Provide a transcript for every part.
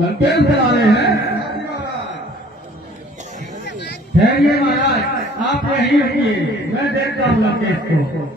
लंकेश बना रहे हैं। ठहरिए महाराज, आप यही रहिए, मैं देखता हूँ लंकेश को।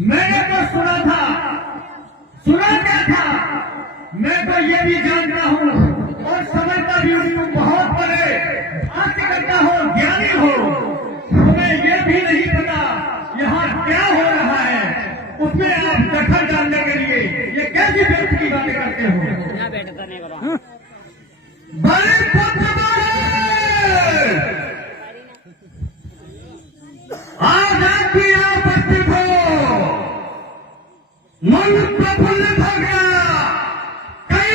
मैंने तो सुना क्या था, मैं तो ये भी जानता हूँ और समझता भी हूँ तुम बहुत बड़े आत्म करता हो, ज्ञानी हो। तुम्हें ये भी नहीं पता यहाँ क्या हो रहा है, उसमें आप दखल डालने के लिए ये कैसी व्यक्ति की बातें करते हो। बड़े पुत्र आज आपकी उपस्थित हो, मन प्रफुल्लित हो गया। कई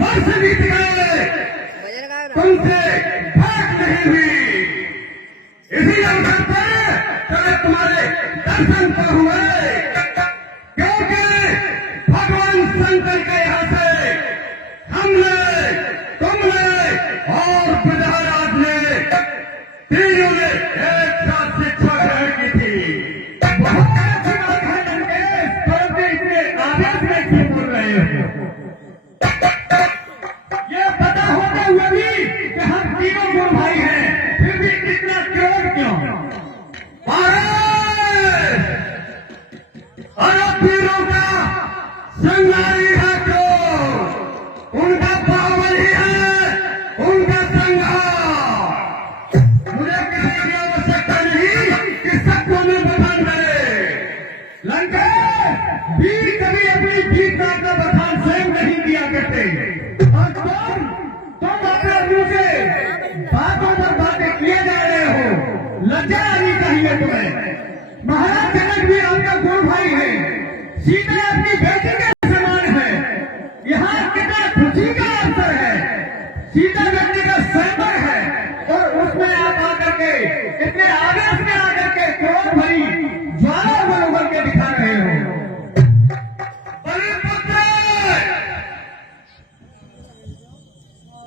वर्ष बीत गए, तुमसे भेंट नहीं हुई। इसी अवसर पर चले तुम्हारे दर्शन पर हुए, क्योंकि भगवान शंकर के यहाँ से हमने, तुमने और प्रजाराज ने, तीनों ने एक साथ शिक्षा ग्रहण की थी। बहुत अच्छी बात है लंकेश, परंतु इतने आवेश में क्यों बोल रहे हो? ये पता होते हुए भी कि हम तीनों गुरु भाई हैं, फिर भी इतना क्रोध क्यों? अरे तीनों का संगारी है क्रोध, उनका बाहुबली है, उनका संहार। मुझे किसी की आवश्यकता नहीं कि सबको में बखान करे। लंकेश वीर कभी अपनी वीरता का बखान स्वयं नहीं किया करते, और तुम अपने मुंह से बातों पर बातें किए जा रहे हो। लज्जा आनी चाहिए तुम्हें। महाराज जनक भी आपका गुरु भाई है, सीता अपनी बेटी के समान है। यहाँ कितना खुशी का अवसर है, सीता व्यक्ति का स्वयंवर है, और उसमें आप आकर के इतने आवेश में आकर के क्रोध भरी ज्वाला उबर के दिखा रहे हो। बलिपुत्र,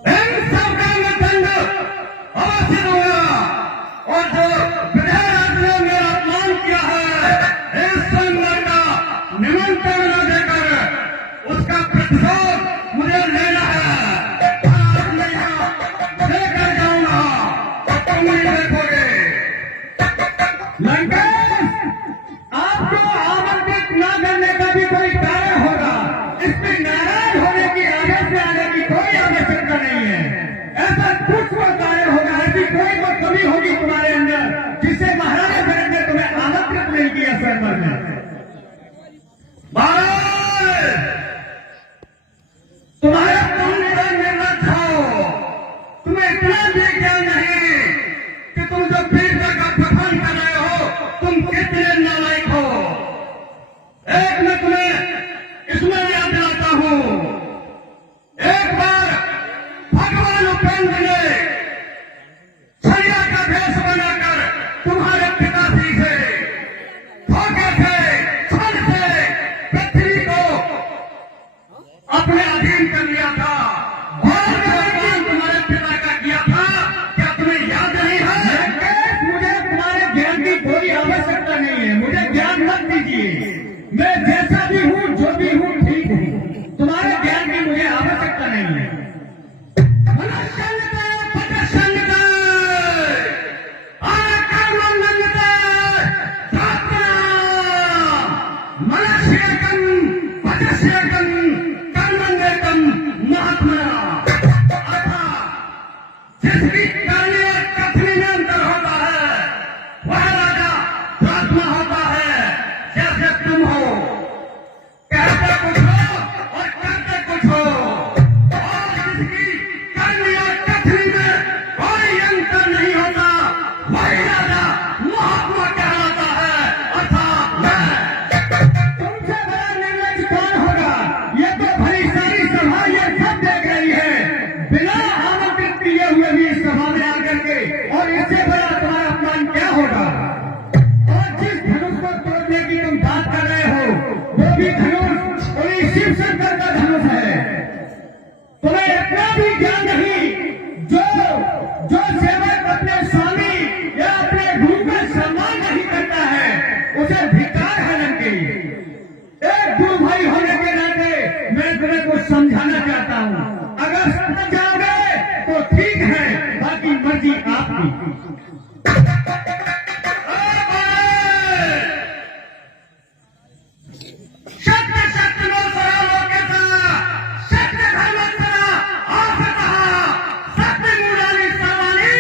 इन सबका मैं दंड अवश्य दूंगा, और जो विधायक ने मेरा अपमान किया है, इस संदर्भ का निमंत्रण न देकर उसका प्रतिशोध मुझे लेना है। आज मैं यहाँ लेकर जाऊंगा तो तुम नहीं देखोगे। लंकेश, आपको आमंत्रित न करने का भी कोई कारण होगा, इसमें नाराज होने की, आवेश में आने की कोई आवश्यकता नहीं है। ऐसा कुछ कारण होगा, ऐसी कोई कमी होगी तुम्हारे अंदर जिससे महाराजा जनक ने तुम्हें आमंत्रित नहीं किया सरकार में। तुम्हारा कौन सा निर्लज हो, तुम्हें इतना भी ज्ञान नहीं कि तुम जो वीरता का प्रखंड कर रहे हो, तुम कितने नालायक हो। एक मैं तुम्हें इसमें याद दिलाता हूं, एक बार भगवान उपेंद्र ने छलिया का भेष बनाकर तुम्हारे पिताश्री से धोखे से, छल से पृथ्वी को अपने अधीन कर लिया था। और भगवान तुम्हारे पिता का किया था, क्या तुम्हें याद नहीं है? मुझे तुम्हारे ज्ञान की कोई आवश्यकता नहीं है, मुझे ज्ञान मत दीजिए। मैं जैसा भी हूँ, जो भी हूँ, ठीक हूँ। तुम्हारे ज्ञान की मुझे आवश्यकता नहीं है। जिसकी करनी और कथनी में अंतर होता है वह राजा प्रार्थना होता है। जैसे तुम हो, कहते कुछ हो और करते कुछ हो, और जिसकी करनी और कथनी में कोई अंतर नहीं होता वही राजा महात्मा कहलाता है, अर्थात मैं। तुमसे बड़ा निर्लज कौन होगा? ये तो भली सारी सभा ये सब देख रही है, बिना आमंत्रित किए हुए भी इस सभा में आकर के, और इससे बड़ा तुम्हारा अपमान क्या होगा? और जिस धनुष को तोड़ने की तुम बात कर रहे हो वो भी धनुष कोई शिव शंकर का धनुष है। तुम्हें इतना भी ज्ञान नहीं, जो सेवक अपने स्वामी या अपने गुरु का सम्मान नहीं करता है उसे धिक्कार है लंके। एक गुरु भाई होने के नाते मैं तुम्हें कुछ समझाना चाहता हूँ, अगर समझ जाओगे तो ठीक है, बाकी मर्जी आपकी। सत्य सत्य नो सरा लोकेता, सत्य धर्म सरा आसतः, सत्य मूलानि सर्वाणि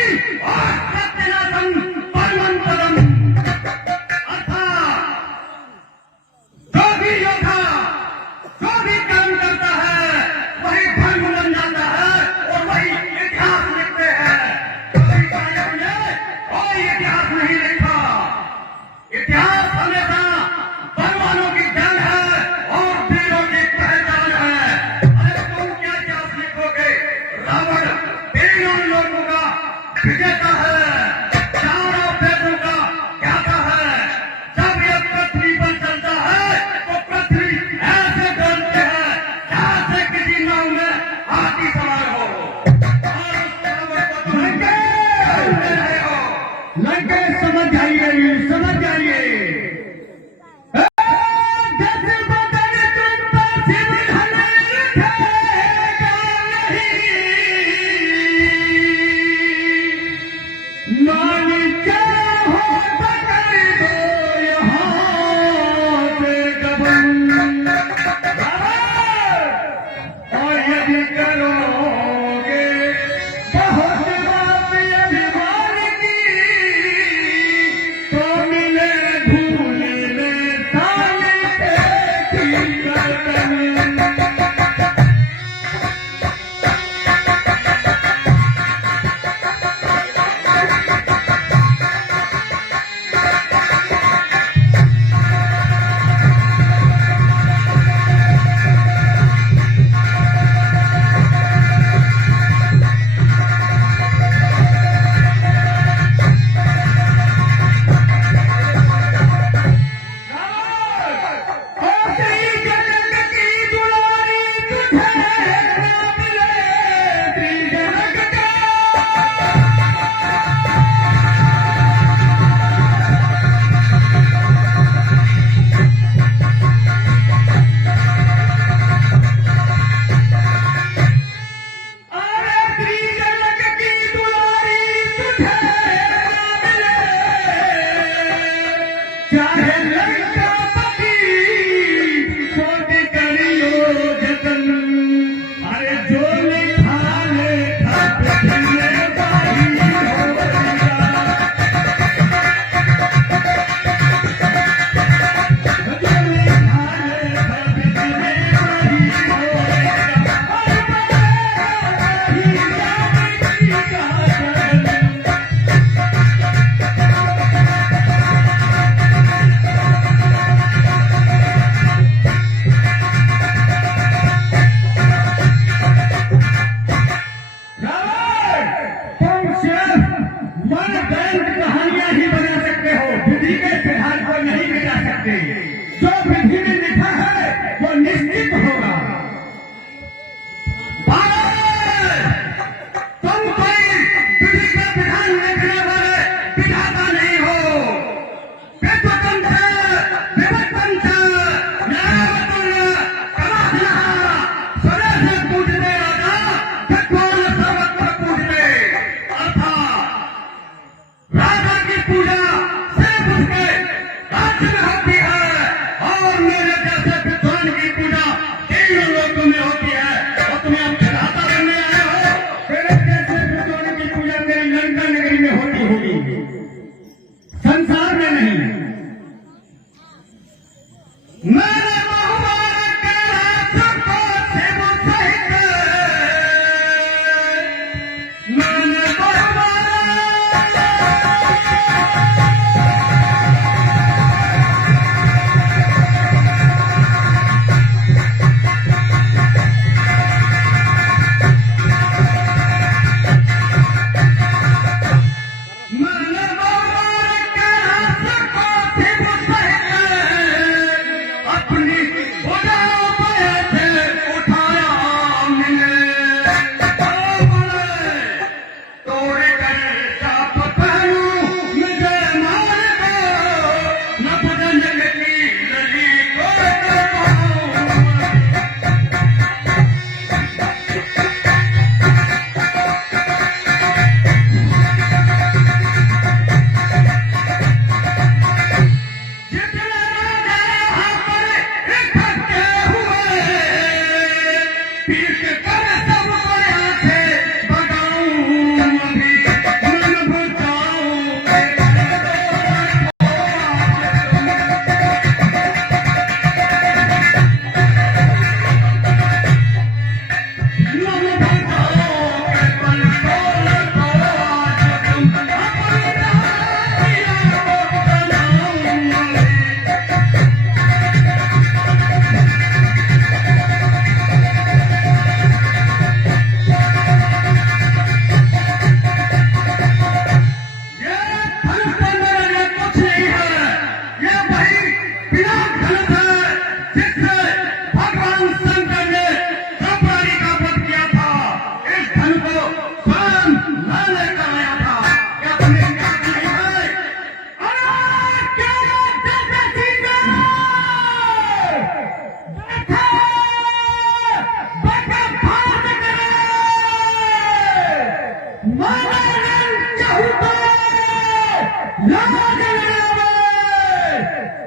लाज लगावे,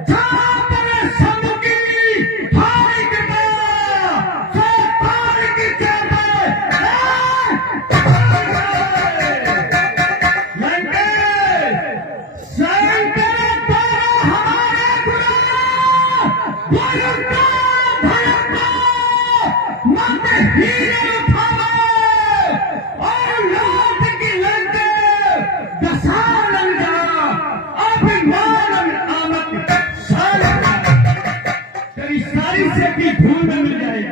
जहाँ पर सबकी भारी कृपा, सो पार की चेता, शंकर द्वारा हमारे गुरु भयंकर मत हीरे उठावे और लौट की लंके दशा लंका अभिमान आमत सारा तेरी सारी से की धूल में मिल जाएगी।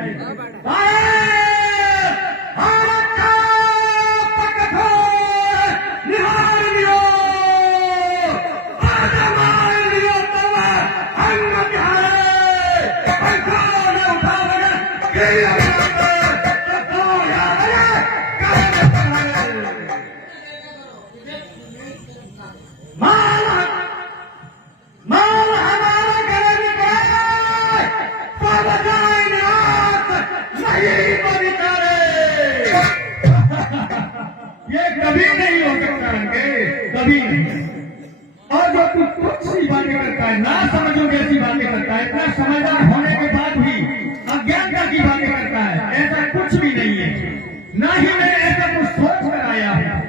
ये कभी नहीं हो सकता रंगे, कभी नहीं। और जो तू कुछ सी बातें करता है, ना समझो कैसी बातें करता है, इतना समझदार होने के बाद भी अज्ञानता की बातें करता है, ऐसा कुछ भी नहीं है। ना ही मैं ऐसा कुछ सोच कर आया हूं।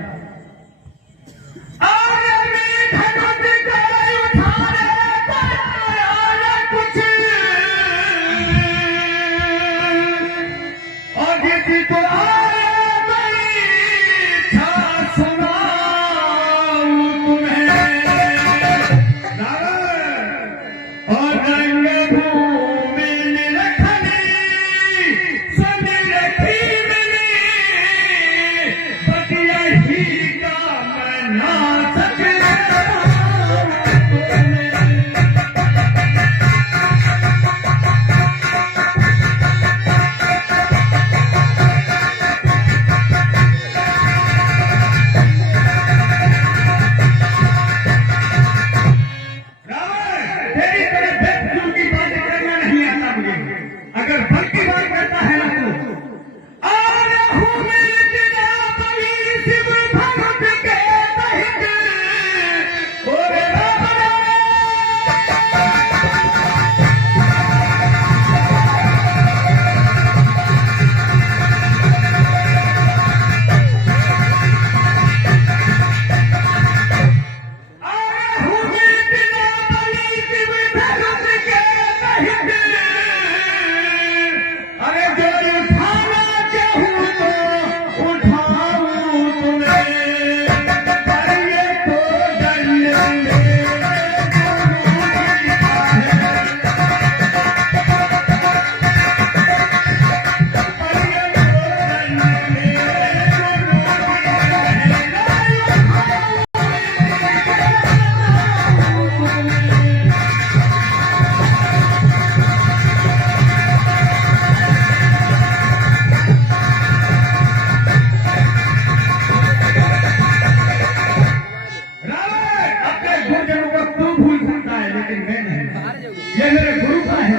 ये मेरे गुरु का है,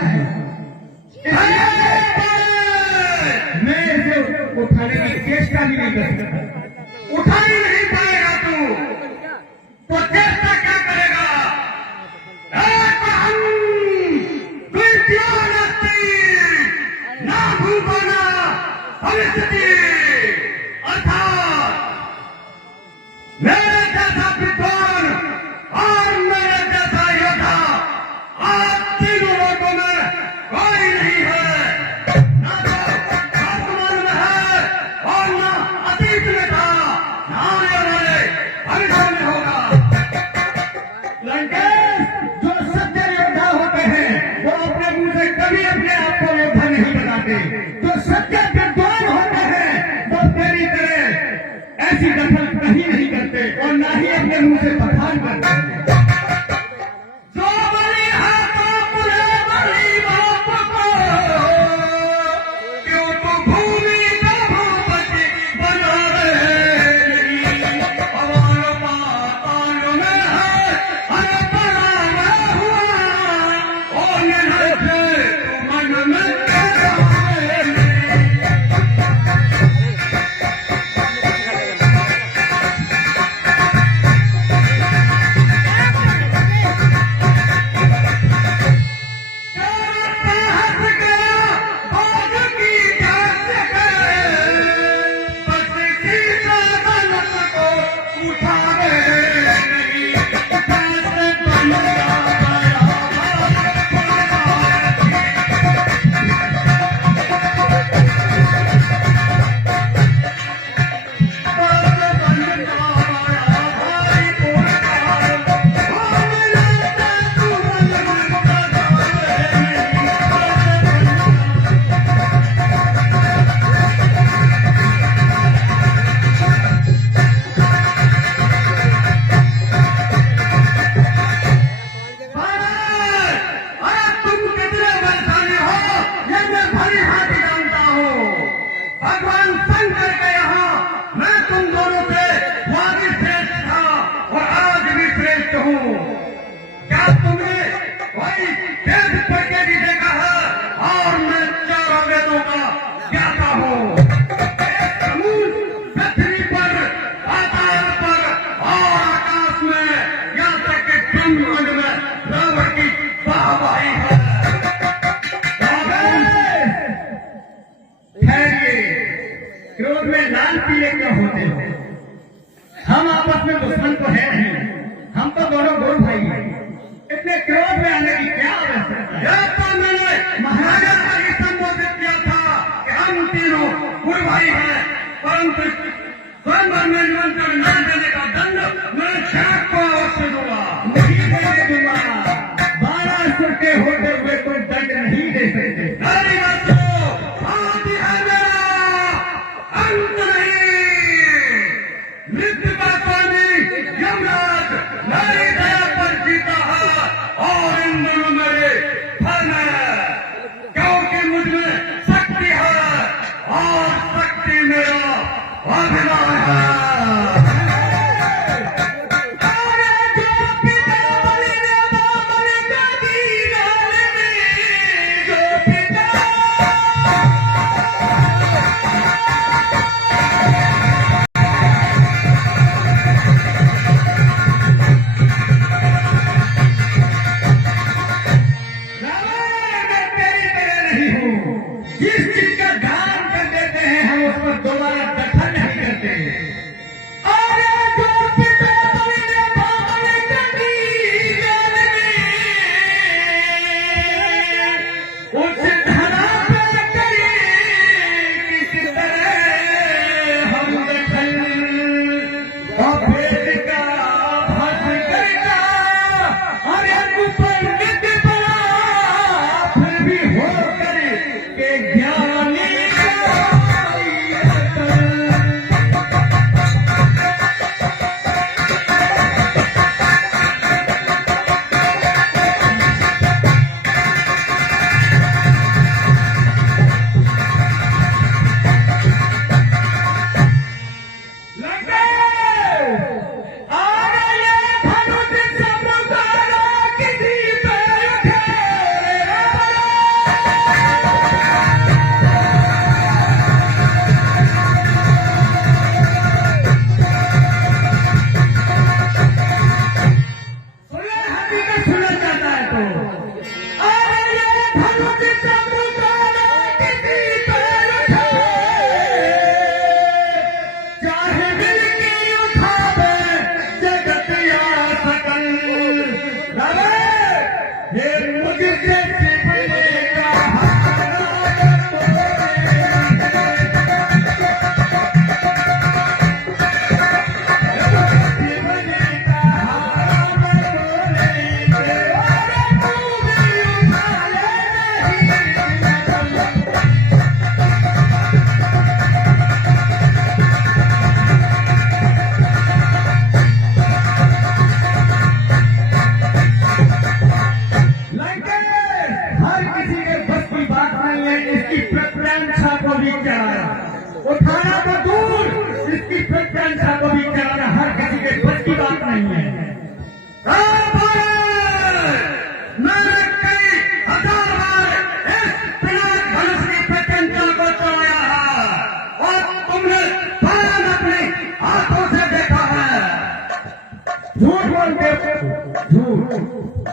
मैं इसे उठाने की चेष्टा भी नहीं कर सकता। उठा ही नहीं पाएगा तू, तो चेष्टा क्या करेगा? ना भूपाना परिस्थिति अर्थात मेरे जैसा विद्वान और मेरे जैसा योद्धा आप तीनों लोगों में कोई नहीं है। ना तो वर्तमान में है और ना अतीत में था, ना आने वाले भविष्य में होगा। लंकेश, जो सच्चे योद्धा होते हैं वो अपने मुंह से कभी अपने आप को योद्धा नहीं बताते। जो सच्चे विद्वान होते हैं वो तेरी तरह ऐसी दखल कहीं नहीं करते और ना ही अपने मुंह से बखान करते। लाल पीले क्यों होते हो? हम आपस में दुश्मन तो है नहीं, हम तो दोनों गोर भाई हैं। इतने क्रोध में आने की क्या आवश्यकता है? यह तो मैंने महाराजा का ही संबोधित किया था कि हम तीनों गुरु भाई हैं, परंतु स्वयंवर में निमंत्रण न देने का दंड मैं शाक को अवश्य दूंगा। नहीं देने दूंगा। 12 सुर के होते हुए कोई दंड नहीं दे सकते। नारी बच्चों, शांति है मेरा अंत नहीं। मृत्यु का स्वामी यमराज नारी दया पर जीता है और इन दोनों मेरे फल है, क्योंकि मुझ में शक्ति है और शक्ति मेरा अभिमान है। जिस चीज का दान कर देते हैं हम उस पर दोबारा दखल नहीं करते। अरे जो पिता बलिने बाबले कदी जान में उस धरा पे करे किस तरह हम दखल और भेद का भस करता। अरे पंडित बड़ा फिर भी हो करे के ज्ञानी उठाना तो दूर, इसकी प्रत्यंता को भी चलाना हर किसी के बस की बात नहीं है। मैंने कई हजार बार इस पिनाक धनुष की प्रत्यंता को तोड़ा है और तुमने स्वयं अपने हाथों से देखा है। झूठ बोलते झूठ,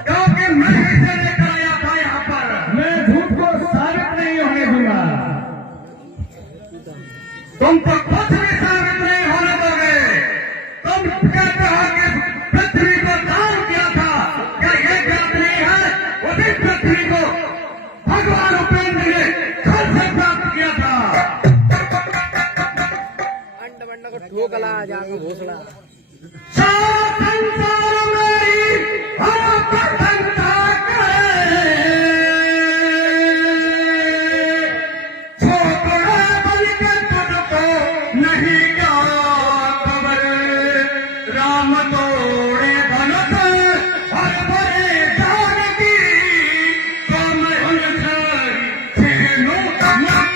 क्योंकि मैं इसे लेकर आया था यहाँ पर। मैं झूठ को साबित नहीं होने दूंगा। तुम तो कुछ भी साबित नहीं होने दोगे। तुम कहते हो कि पृथ्वी को दान किया था, क्या ये ज्ञात नहीं है? उसी पृथ्वी को भगवान उपेंद्र ने घर से प्राप्त किया था। अंड बंड को ठोकला जाकर घोसला सारा संसार मेरी हर प्रशंसा करे। छोकरा बन के तुझको नहीं क्या खबर। राम तोड़े धनुष और बड़े जान की, तो मैं उनसे छीनूं मत।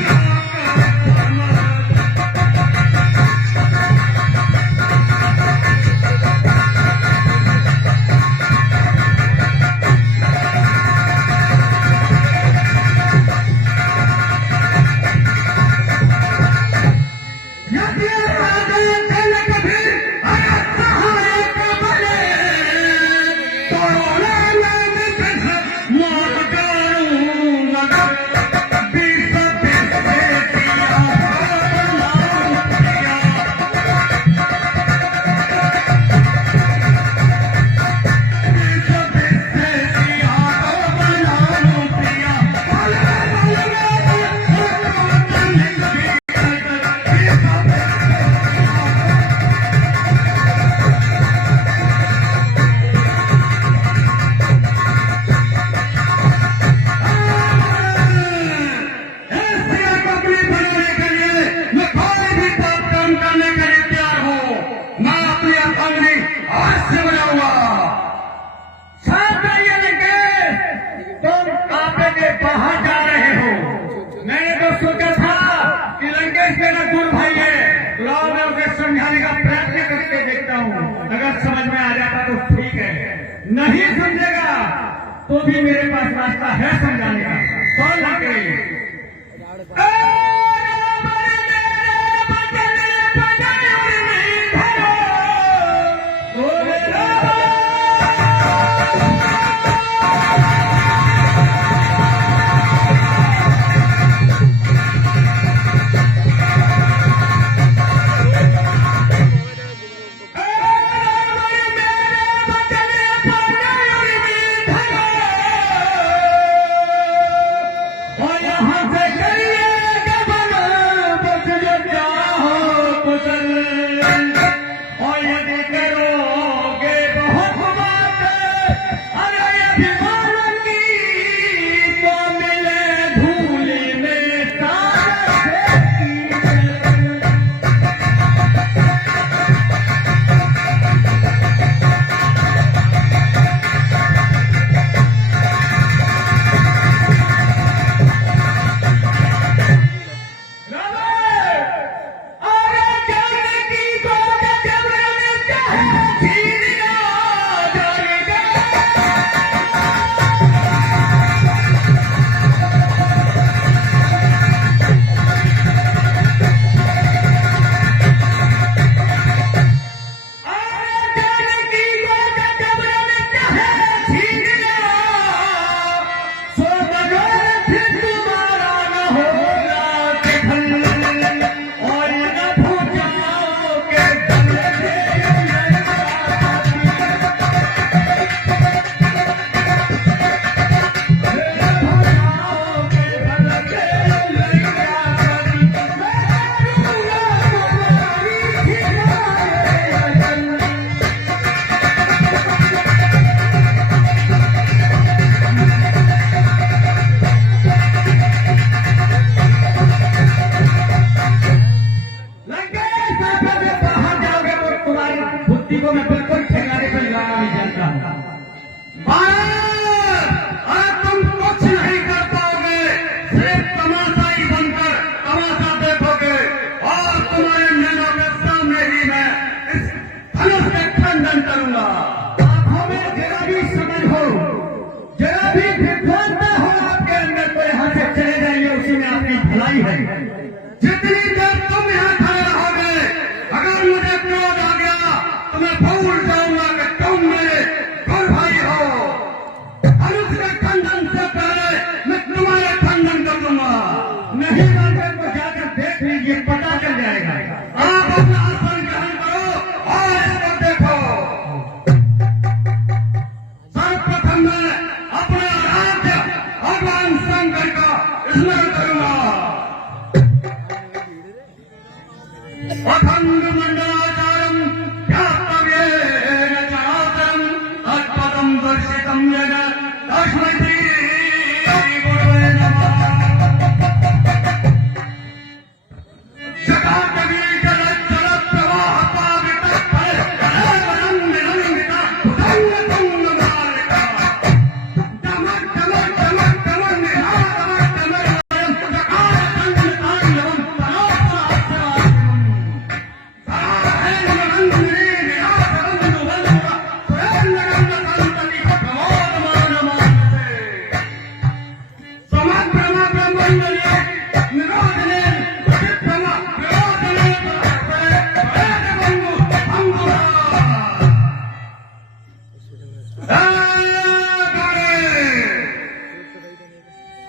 नहीं समझेगा तो भी मेरे पास रास्ता है समझाने का। कौन लगे जितनी देर तुम यहाँ खड़े रहोगे, अगर मुझे क्रोध आ गया तो मैं भूल जाऊंगा कि तुम मेरे घर भाई हो। धनुष के खंडन से पहले मैं तुम्हारे खंडन कर दूंगा। नहीं मानते तो जाकर देख लीजिए, पता चल जाएगा। आप अपना आसन ग्रहण करो और इसको देखो। सर्वप्रथम मैं अपने आराध्य भगवान शंकर का स्मरण करूंगा। अखंड मंडलाचारम ध्यातव्येन चराचरम तत्पदं दर्शितं येन तस्मै श्री गुरवे नमः।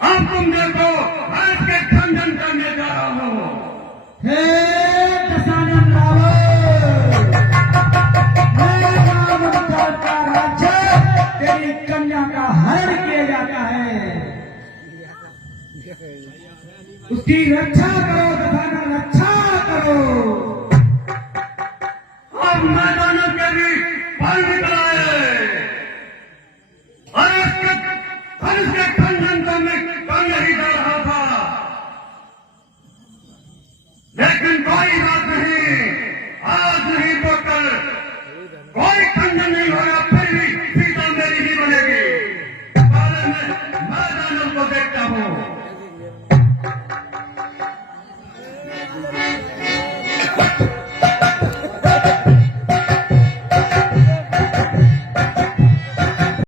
अब तुम देखो, आज के खंडन करने जा रहा हूँ। हे दशानन रावण, मैं रावण का राज्य तेरी कन्या का हरण किया जाता है। उसकी रक्षा करो दशानन, रक्षा करो। अब मैदानों के भी पल निकल आए और इसके खंडन को मैं कर नहीं जा रहा था, लेकिन कोई बात नहीं, आज नहीं तो कल कोई खंडन नहीं होगा, फिर भी सीता मेरी ही बनेगी। पहले मैं मैदानों को देखता हूँ।